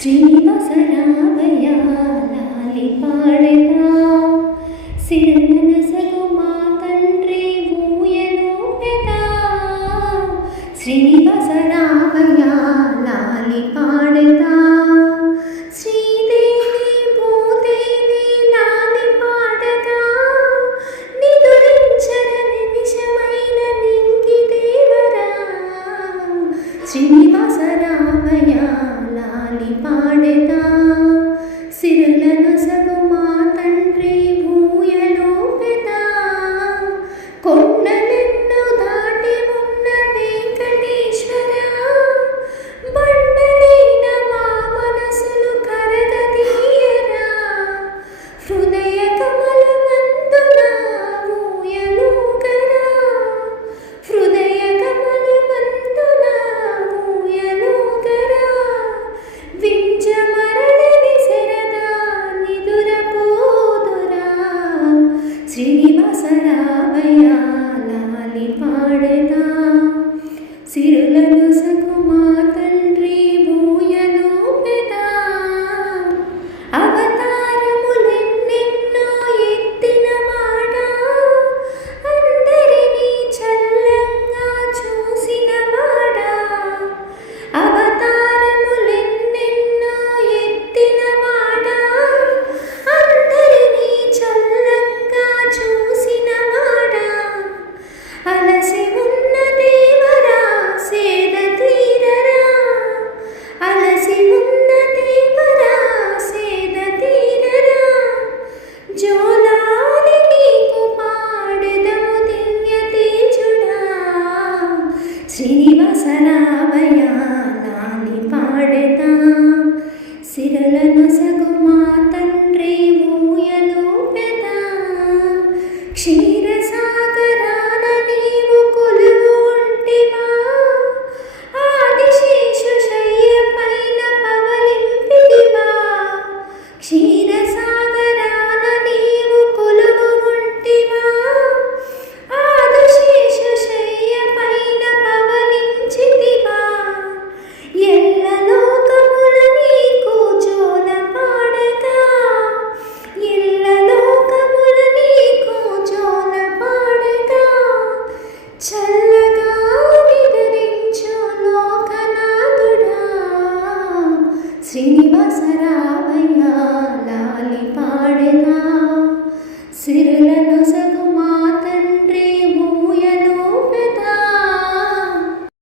శ్రీనివాసరామయ్య లాలి పాడెదా సిరుననసగు మా తండ్రి ఊయలూపెదా. శ్రీనివాసరామయ్య లాలి పాడెదా శ్రీదేవి భూదేవి లాలి పాడగా నిదురించర నిమిషమైన నింగి దేవరా. శ్రీనివాసరామయ్య లాలి పాడెదా సిరులనొసగు మా తండ్రి ఊయలూపెదా. కొండలెన్నో దాటి ఉన్న వెంకటేశ్వర బండలైన మా మనసులు కరగదీయరా. హృదయ కమలమందున ఊయలూగరా. హృదయ కమలమందున ఊయలూగరా. వింజమరళి శరదా నిదురపోదురా. శ్రీనివాసరామయ్య లాలి పాడెదా సిరులనొసగు మా తండ్రి ఊయలూపెదా. అవతారములెన్నెన్నో ఎత్తిన మాట అందరినీ చల్లంగా చూసిన మాట. అవతారములెన్నెన్నో ఎత్తిన మాట అందరినీ చల్లంగా చూసిన మాట. అలసి ఉన్న దేవరా సేద తీరరా. అలసి ఉన్న